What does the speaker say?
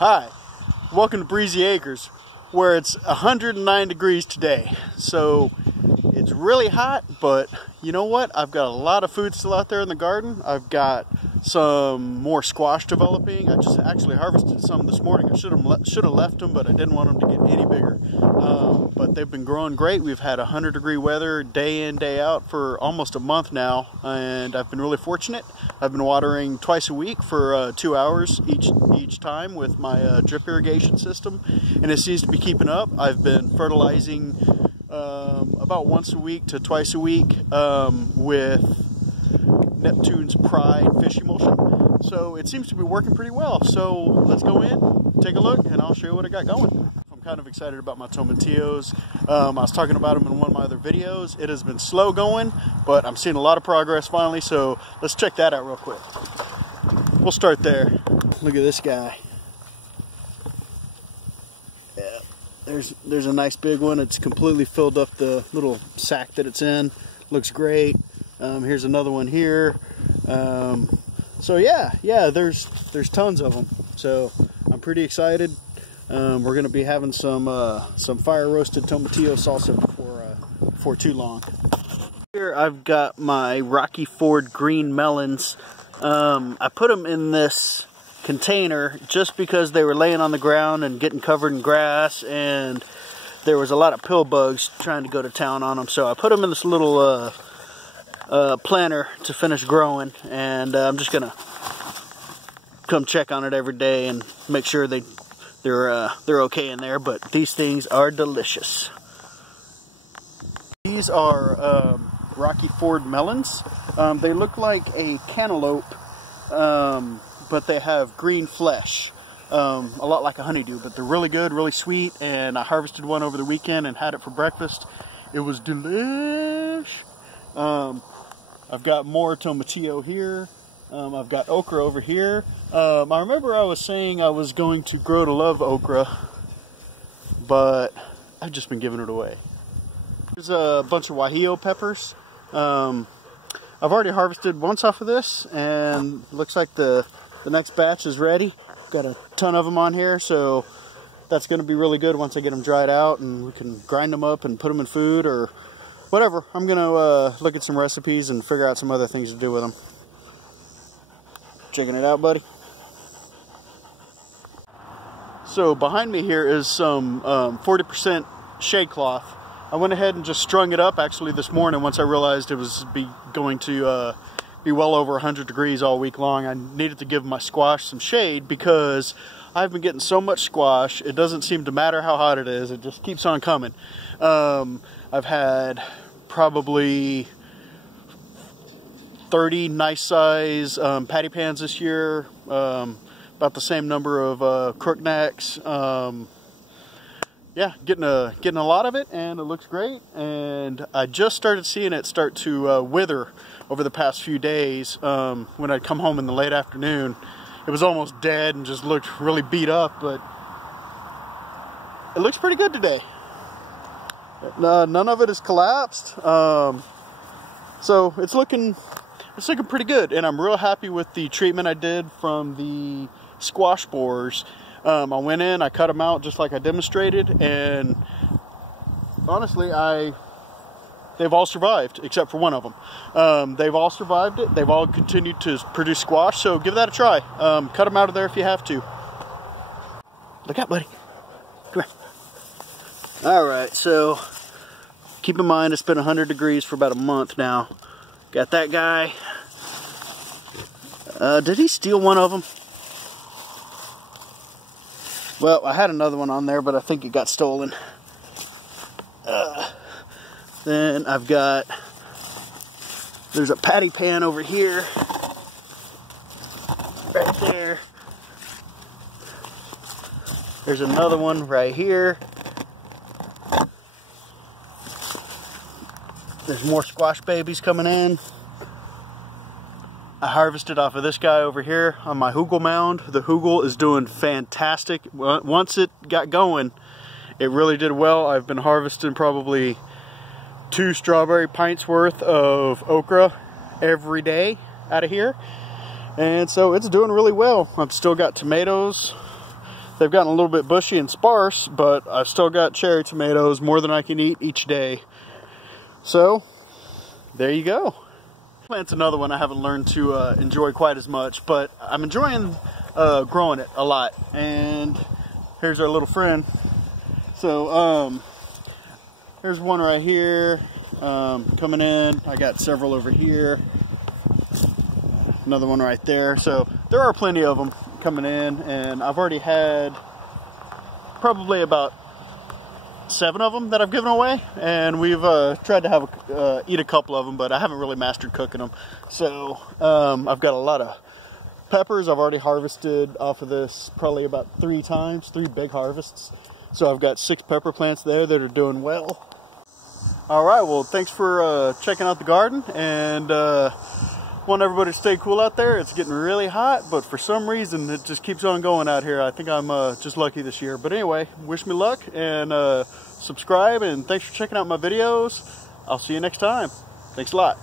Hi, welcome to Breezy Acres, where it's 109 degrees today. So it's really hot, but you know what? I've got a lot of food still out there in the garden. I've got some more squash developing. I just actually harvested some this morning. I should have left them, but I didn't want them to get any bigger. But they've been growing great. We've had 100-degree weather day in, day out for almost a month now, and I've been really fortunate. I've been watering twice a week for 2 hours each time with my drip irrigation system, and it seems to be keeping up. I've been fertilizing about once a week to twice a week with Neptune's Pride fish emulsion. So it seems to be working pretty well. So let's go in, take a look, and I'll show you what I got going. I'm kind of excited about my tomatillos. I was talking about them in one of my other videos. It has been slow going, but I'm seeing a lot of progress finally. So let's check that out real quick. We'll start there. Look at this guy. Yeah, there's a nice big one. It's completely filled up the little sack that it's in. Looks great. Here's another one here. So yeah, there's tons of them. So I'm pretty excited. We're going to be having some fire roasted tomatillo salsa before too long. Here I've got my Rocky Ford green melons. I put them in this container just because they were laying on the ground and getting covered in grass, and there was a lot of pill bugs trying to go to town on them. So I put them in this little planter to finish growing, and I'm just gonna come check on it every day and make sure they're okay in there. But these things are delicious. These are Rocky Ford melons. They look like a cantaloupe, but they have green flesh, a lot like a honeydew, but they're really good, really sweet. And I harvested one over the weekend and had it for breakfast. It was delish. I've got more tomatillo here. I've got okra over here. I remember I was saying I was going to grow to love okra, but I've just been giving it away. There's a bunch of guajillo peppers. I've already harvested once off of this, and looks like the next batch is ready. Got a ton of them on here, so that's going to be really good once I get them dried out, and we can grind them up and put them in food or whatever. I'm going to look at some recipes and figure out some other things to do with them. Checking it out, buddy. So behind me here is some 40% shade cloth. I went ahead and just strung it up actually this morning once I realized it was going to be well over 100 degrees all week long. I needed to give my squash some shade because I've been getting so much squash, it doesn't seem to matter how hot it is, it just keeps on coming. I've had probably 30 nice size patty pans this year, about the same number of crooknecks. Yeah, getting a lot of it, and it looks great. And I just started seeing it start to wither over the past few days. When I'd come home in the late afternoon, it was almost dead and just looked really beat up, but it looks pretty good today. None of it is collapsed, so it's looking pretty good, and I'm real happy with the treatment I did from the squash borers. I went in, I cut them out just like I demonstrated, and honestly, they've all survived except for one of them. They've all survived it. They've all continued to produce squash, so give that a try. Cut them out of there if you have to. Look out, buddy. Come here. Alright, so keep in mind it's been 100 degrees for about a month now. Got that guy. Did he steal one of them? Well, I had another one on there, but I think it got stolen. Then I've got, there's a patty pan over here. Right there. There's another one right here. There's more squash babies coming in. I harvested off of this guy over here on my hugel mound. The hugel is doing fantastic. Once it got going, it really did well. I've been harvesting probably 2 strawberry pints worth of okra every day out of here. And so it's doing really well. I've still got tomatoes They've gotten a little bit bushy and sparse, but I've still got cherry tomatoes, more than I can eat each day. So, there you go. Plant's another one I haven't learned to enjoy quite as much, but I'm enjoying growing it a lot. And here's our little friend. So, there's one right here coming in. I got several over here. Another one right there. So, there are plenty of them coming in, and I've already had probably about 7 of them that I've given away, and we've tried to have eat a couple of them, but I haven't really mastered cooking them. So I've got a lot of peppers. I've already harvested off of this probably about 3 times, 3 big harvests. So I've got 6 pepper plants there that are doing well. All right, well, thanks for checking out the garden, and want everybody to stay cool out there. It's getting really hot, but for some reason it just keeps on going out here. I think I'm just lucky this year. But anyway, wish me luck, and subscribe, and thanks for checking out my videos. I'll see you next time. Thanks a lot.